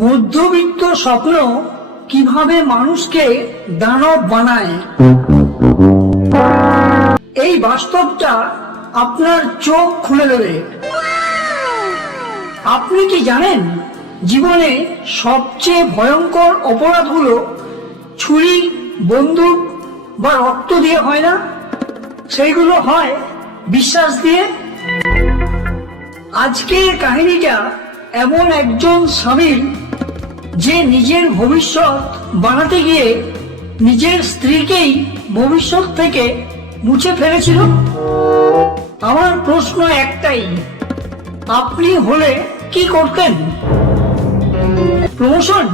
মধ্যবিত্ত স্বপ্ন কিভাবে মানুষকে দানব বানায়, এই বাস্তবটা আপনার চোখ খুলে দেবে। আপনি কি জানেন, জীবনে সবচেয়ে ভয়ঙ্কর অপরাধগুলো ছুরি, বন্দুক বা রক্ত দিয়ে হয় না, সেইগুলো হয় বিশ্বাস দিয়ে। আজকের কাহিনীটা এমন একজন স্বামীর, যে নিজের ভবিষ্যৎ বানাতে গিয়ে নিজের স্ত্রীকেই ভবিষ্যৎ থেকে মুছে ফেলেছিল। আমার প্রশ্ন একটাই, আপনি হলে কি করতেন? প্রমোশন,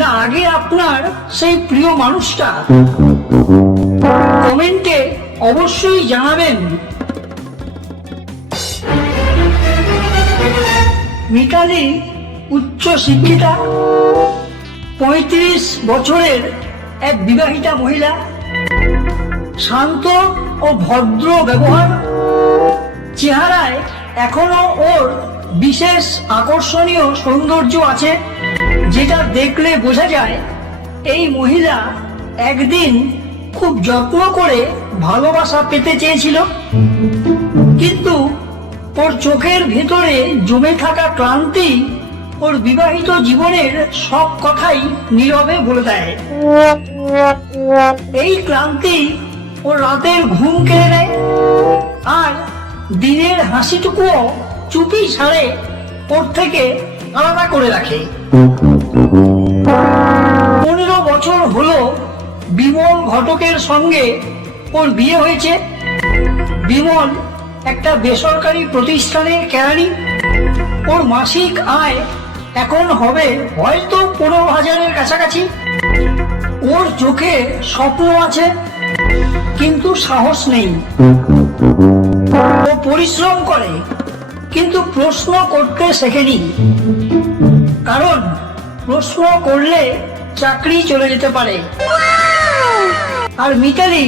না আগে আপনার সেই প্রিয় মানুষটা? কমেন্টে অবশ্যই জানাবেন। মিতালি উচ্চ শিক্ষিতা, 35 বছরের এক বিবাহিতা মহিলা। শান্ত ও ভদ্র ব্যবহার, চেহারায় এখনো ওর বিশেষ আকর্ষণীয় সৌন্দর্য আছে, যেটা দেখলে বোঝা যায় এই মহিলা একদিন খুব যত্ন করে ভালোবাসা পেতে চেয়েছিল। কিন্তু ওর চোখের ভেতরে জমে থাকা ক্লান্তি ওর বিবাহিত জীবনের সব কথাই নীরবে বলে দেয়। এই ক্লান্তি ওর রাতের ঘুম কেড়ে নেয়, আর দিনের হাসিটুকুও চুপি সারে ওর থেকে আলাদা করে রাখে। 15 বছর হলো বিমল ঘটকের সঙ্গে ওর বিয়ে হয়েছে। বিমল একটা বেসরকারি প্রতিষ্ঠানে কেরানি। ওর মাসিক আয় এখন হবে হয়তো 15,000-এর কাছাকাছি। ওর চোখে স্বপ্ন আছে, কিন্তু সাহস নেই। ও পরিশ্রম করে, কিন্তু প্রশ্ন করতে শেখেনি, কারণ প্রশ্ন করলে চাকরি চলে যেতে পারে। আর মিতালি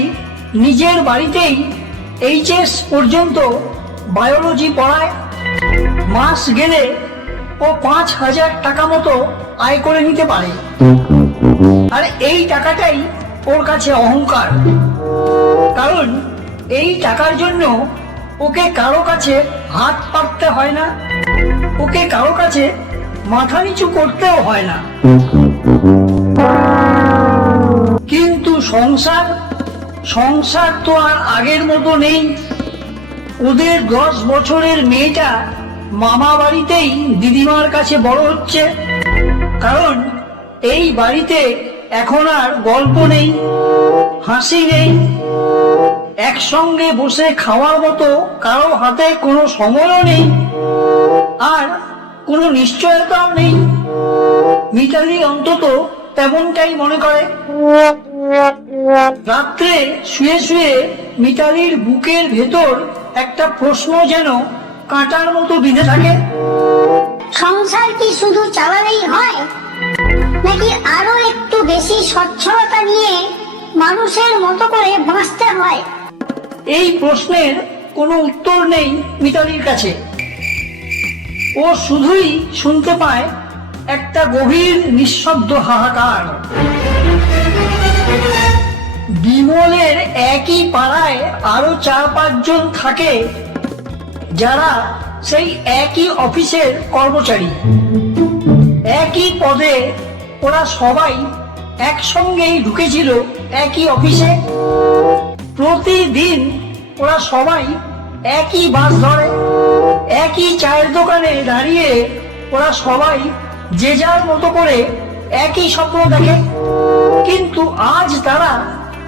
নিজের বাড়িতেই এইচএস পর্যন্ত বায়োলজি পড়ায়। মাস গেলে ও 5,000 টাকা মতো আয় করে নিতে পারে। আর এই টাকাটাই ওর কাছে অহংকার, কারণ এই টাকার জন্য ওকে কারো কাছে হাত পাততে হয় না, ওকে কারো কাছে মাথা নিচু করতেও হয় না। কিন্তু সংসার তো আর আগের মতো নেই। ওদের 10 বছরের মেয়েটা মামা বাড়িতেই দিদিমার কাছে বড় হচ্ছে, কারণ এই বাড়িতে এখন আর গল্প নেই, হাসি নেই, একসঙ্গে বসে খাওয়ার মতো কারো হাতে কোনো সময়ও নেই, আর কোনো নিশ্চয়তাও নেই। মিতালি অন্তত তেমনটাই মনে করে। রাত্রে শুয়ে শুয়ে মিতালির বুকের ভেতর একটা প্রশ্ন যেন কাঁটার মতো বিঁধে থাকে। সংসার কি শুধু চালালেই হয়, নাকি আরো একটু বেশি স্বচ্ছলতা নিয়ে মানুষের মতো করে বাঁচতে হয়? এই প্রশ্নের কোনো উত্তর নেই মিতালির কাছে। ও শুধুই শুনতে পায় একটা গভীর নিঃশব্দ হাহাকার। বিমলের একই পাড়ায় আরো 4-5 জন থাকে, যারা সেই একই অফিসের কর্মচারী। একই পদে ওরা সবাই একসঙ্গেই ঢুকেছিল একই অফিসে। প্রতিদিন ওরা সবাই একই বাস ধরে, একই চায়ের দোকানে দাঁড়িয়ে ওরা সবাই যে যার মতো করে একই স্বপ্ন দেখে। কিন্তু আজ তারা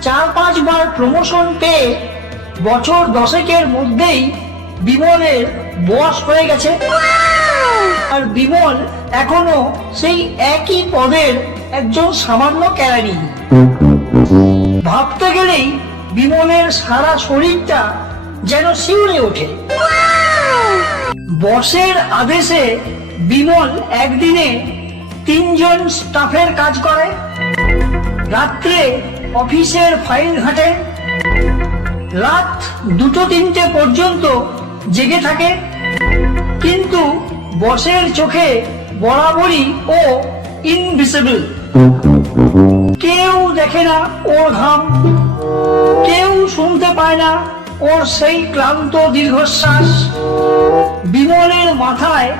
4-5 বার প্রমোশন পেয়ে বছর 10-এর মধ্যেই বিমলের বস হয়ে গেছে, আর বিমল এখনো সেই একই পদের একজন সামান্য কেরানি। ভাবতে গেলেই বিমলের সারা শরীরটা যেন শিউরে ওঠে। বসের আদেশে বিমল একদিনে 3 জন স্টাফের কাজ করে। রাত্রে অফিসের ফাইল ঘাটে, রাত 2-3টে পর্যন্ত জেগে থাকে। কিন্তু বসের চোখে বরাবরই ও ইনভিজিবল। কেউ দেখে না ওর ঘাম, কেউ শুনতে পায় না ওর সেই ক্লান্ত দীর্ঘশ্বাস। বিমলের মাথায়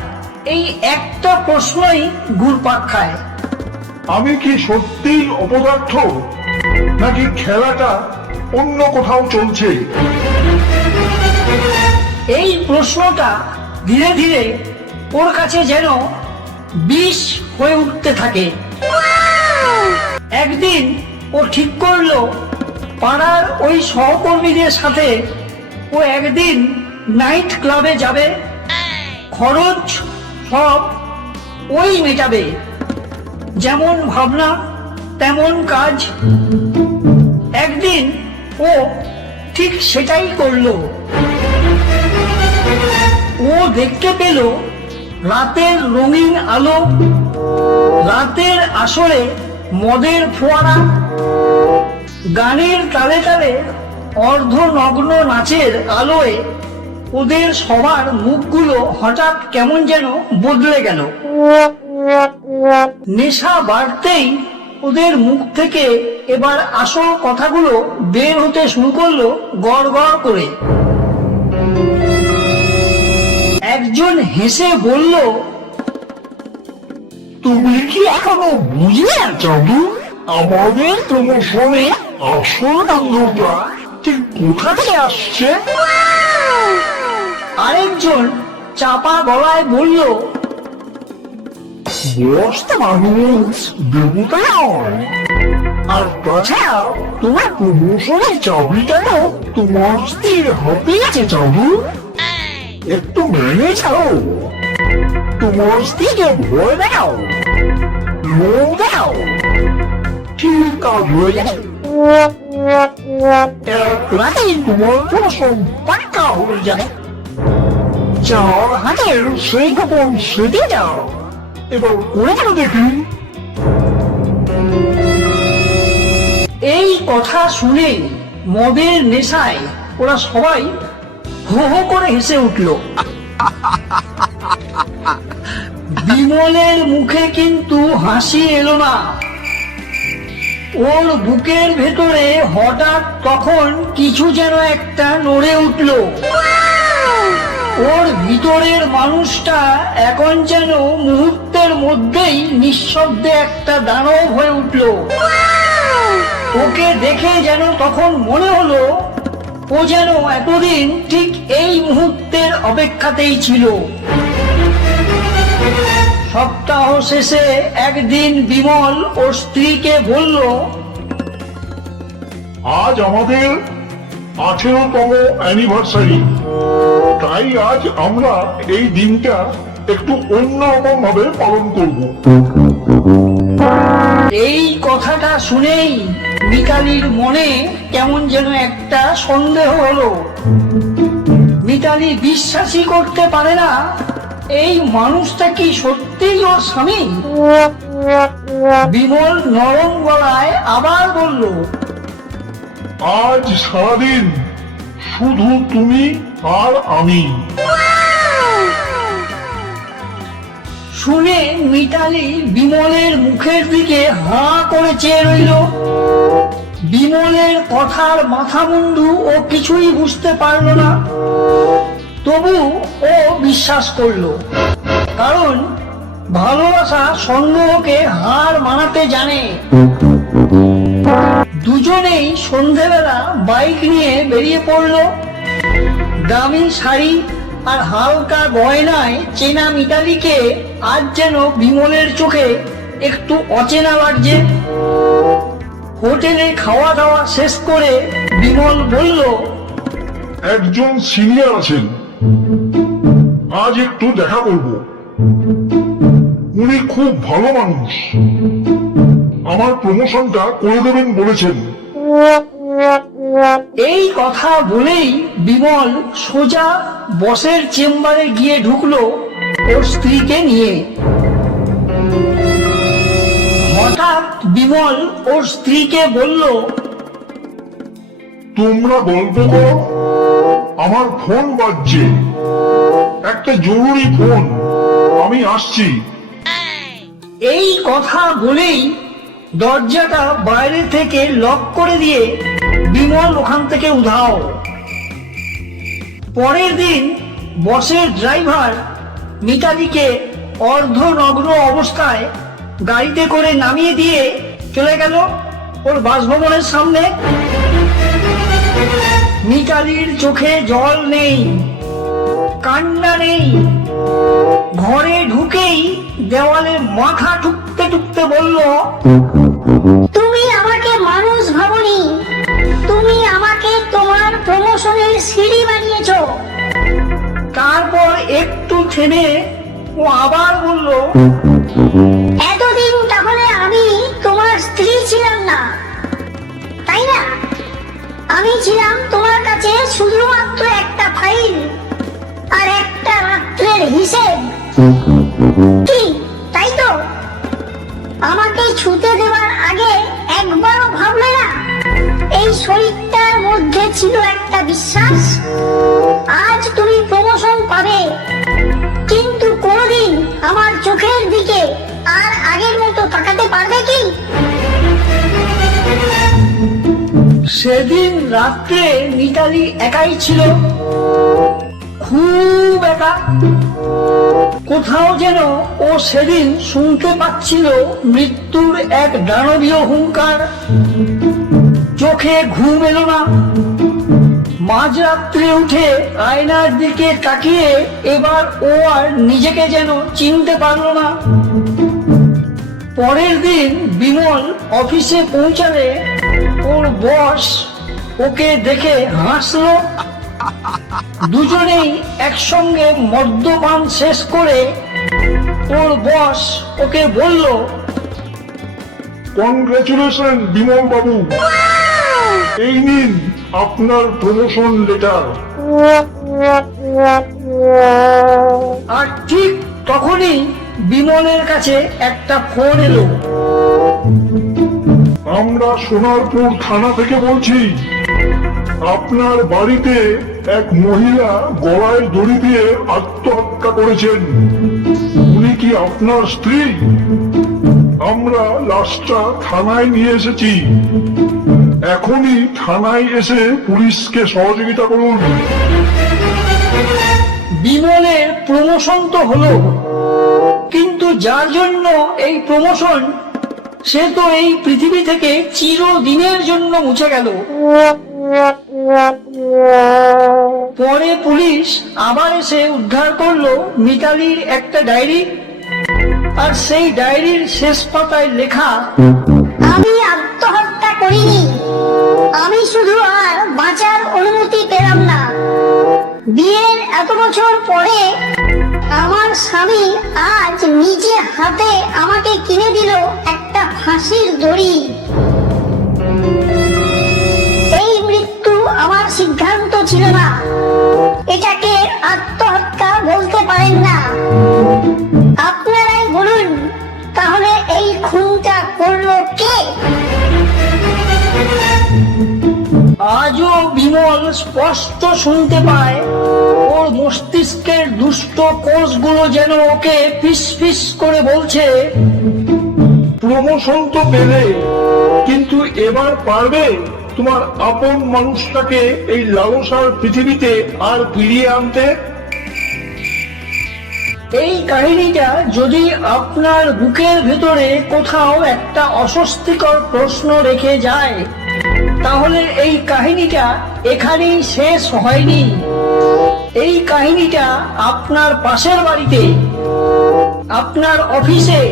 এই একটা প্রশ্নই ঘুরপাক খায়, আমি কি সত্যিই অপদার্থ, নাকি খেলাটা অন্য কোথাও চলছে? এই প্রশ্নটা ধীরে ধীরে ওর কাছে যেন বিষ হয়ে উঠতে থাকে। একদিন ও ঠিক করলো পাড়ার ওই সহকর্মীদের সাথে ও একদিন নাইট ক্লাবে যাবে, খরচ সব ওই মেটাবে। যেমন ভাবনা তেমন কাজ। একদিন ও ঠিক সেটাই করলো। ও দেখতে পেল রাতের রঙিন আলো, রাতের আসরে মদের ফোয়ারা, গানের তালে তালে অর্ধনগ্ন নাচের আলোয় ওদের সবার মুখগুলো হঠাৎ কেমন যেন বদলে গেল। নেশা বাড়তেই ওদের মুখ থেকে এবার আসল কথাগুলো বের হতে শুরু করলো গড় গড় করে। একজন হেসে বলল, তুমি কি এখনো বুঝলে চাবু, আমাদের প্রমোশনে আসল আনন্দটা ঠিক কোথা থেকে আসছে? আরেকজন চাপা গলায় বলল, বসতে মানুষ দেবতা নয়, আর তাছাড়া তোমার প্রমোশনের চাবিটাও তোমার স্ত্রীর হাতে আছে চাবু। একটু মেনে যাও, তোমার স্ত্রীকে ভয় দাও, লোভ দাও, ঠিক কাজ হয়ে যাবে। এক রাতেই তোমার প্রমোশন পাক্কা হয়ে যাবে। যার হাতের সেই গোপন সেটে যাও, এবার করে যাও দেখি। এই কথা শুনে মদের নেশায় ওরা সবাই হো হো করে হেসে উঠল। বিমলের মুখে কিন্তু হাসি এলো না। ওর বুকের ভেতরে হঠাৎ তখন কিছু যেন একটা নড়ে উঠল। ওর ভিতরের মানুষটা এখন যেন মুহূর্তের মধ্যেই নিঃশব্দে একটা দানব হয়ে উঠল। ওকে দেখে যেন তখন মনে হলো ও যেন এতদিন ঠিক এই মুহূর্তের অপেক্ষাতেই ছিল। সপ্তাহ শেষে একদিন বিমল ওর স্ত্রীকে বলল, আজ আমাদের 18তম অ্যানিভার্সারি, তাই আজ আমরা এই দিনটা একটু অন্যরকম ভাবে পালন করব। এই কথাটা শুনেই মিতালির মনে কেমন যেন একটা সন্দেহ হলো। মিতালি বিশ্বাসই করতে পারে না এই মানুষটা কি সত্যিই ওর স্বামী। বিমল নরম গলায় আবার বলল, আজ সারাদিন শুধু তুমি আর আমি। শুনে মিতালি বিমলের মুখের দিকে হাঁ করে চেয়ে রইল। বিমলের কথার মাথা মুন্ডু ও কিছুই বুঝতে পারল না, তবু ও বিশ্বাস করলো, কারণ ভালোবাসা সন্দেহকে হার মানাতে জানে। দুজনেই সন্ধেবেলা বাইক নিয়ে বেরিয়ে পড়লো। দামি শাড়ি আর হালকা গয়নায় চেনা মিতালিকে আজ যেন বিমলের চোখে একটু অচেনা লাগছে। হোটেলে খাওয়া দাওয়া শেষ করে বিমল বলল, একজন সিনিয়র আছেন, আজ একটু দেখা করব। উনি খুব ভালো মানুষ, আমার প্রমোশনটা করে দেবেন বলেছেন। এই কথা বলেই বিমল সোজা বসের চেম্বারে গিয়ে ঢুকলো ওর স্ত্রীকে নিয়ে। হঠাৎ বিমল ওর স্ত্রীকে বলল, তোমরা গল্প করো, আমার ফোন বাজছে, একটা জরুরি ফোন, আমি আসছি। এই কথা বলেই দরজাটা বাইরে থেকে লক করে দিয়ে বিমল ওখান থেকে উধাও। পরের দিন বসের ড্রাইভার মিতালিকে অর্ধনগ্ন অবস্থায় গাড়িতে করে নামিয়ে দিয়ে চলে গেল ওর বাসভবনের সামনে। মিতালির চোখে জল নেই, কান্না নেই। ঘরে ঢুকেই দেওয়ালে মাথা ঠুকতে ঠুকতে বলল, তুমি আমাকে মানুষ ভাবনি, তুমি আমাকে তোমার প্রমোশনের সিঁড়ি বানিয়েছো। তারপর একটু থেমে ও আবার বলল, এতদিন তাহলে আমি তোমার স্ত্রী ছিলাম না, তাই না? আমি ছিলাম তোমার কাছে শুধুমাত্র একটা ফাইল আর একটা রাত্রের হিসেব। কি তাই তো? আমাকে ছুতে দেওয়ার আগে একবারও ভাবলে না এই শরীরটার মধ্যে ছিল একটা বিশ্বাস আজ তুমি প্রমোশন পাবে, কিন্তু কোনদিন আমার চোখের দিকে আর আগের মতো তাকাতে পারবে কি? সেদিন রাত্রে মিতালি একাই ছিল, খুব একা। কোথাও যেন ও সেদিন শুনতে পাচ্ছিল মৃত্যুর এক দানবীয় হুঙ্কার। চোখে ঘুম এলো না। মাঝরাত্রে উঠে আয়নার দিকে তাকিয়ে এবার ও আর নিজেকে যেন চিনতে পারলো না। পরের দিন বিমল অফিসে পৌঁছালে ওর বস ওকে দেখে হাসলো। দুজনেই একসঙ্গে মদ্যপান শেষ করে ওর বস ওকে বলল, কংগ্রেচুলেশন বিমল বাবু, এই নিন আপনার প্রমোশন লেটার। আর ঠিক তখনই বিমলের কাছে একটা ফোন এলো। আমরা সোনারপুর থানা থেকে বলছি, আপনার বাড়িতে এক মহিলা গলায় দড়ি দিয়ে আত্মহত্যা করেছেন। উনি কি আপনার স্ত্রী? আমরা লাশটা থানায় নিয়ে এসেছি। এখনই থানায় এসে পুলিশকে সহযোগিতা করুন। বিমলের প্রমোশন তো হলো, কিন্তু যার জন্য এই প্রমোশন সে তো এই পৃথিবী থেকে চিরদিনের জন্য মুছে গেল। পরে পুলিশ আবার এসে উদ্ধার করলো মিতালির একটা ডায়েরি। আর সেই ডায়েরির শেষ পাতায় লেখা, আমি আত্মহত্যা করিনি, আমি শুধু আর বাঁচার অনুমতি পেলাম না। বিয়ের এত বছর পরে আমার স্বামী আজ নিজে হাতে আমাকে কিনে দিল একটা ফাঁসির দড়ি। এই মৃত্যু আমার সিদ্ধান্ত ছিল না, এটাকে আত্মহত্যা বলতে পারেন না। আপনারাই বলুন, তাহলে এই খুনটা করলো কে? আজও বিমল স্পষ্ট শুনতে পায় ওর মস্তিষ্কের দুষ্ট কোষগুলো যেন ওকে ফিস ফিস করে বলছে, প্রমোশন তো পেলে, কিন্তু এবার পারবে তোমার আপন মানুষটাকে এই লালসার পৃথিবীতে আর ফিরিয়ে আনতে? এই কাহিনীটা যদি আপনার বুকের ভেতরে কোথাও একটা অস্বস্তিকর প্রশ্ন রেখে যায়, তাহলে এই কাহিনীটা এখানেই শেষ হয়নি। এই কাহিনীটা আপনার পাশের বাড়িতে, আপনার অফিসে,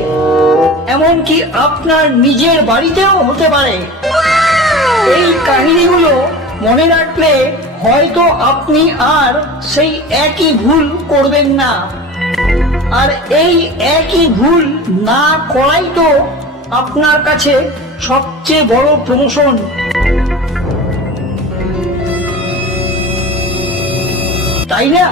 এমনকি আপনার নিজের বাড়িতেও হতে পারে। এই কাহিনীগুলো মনে রাখলে হয়তো আপনি আর সেই একই ভুল করবেন না। আর এই একই ভুল না করাই তো আপনার কাছে সবচেয়ে বড় প্রমোশন। তাই না?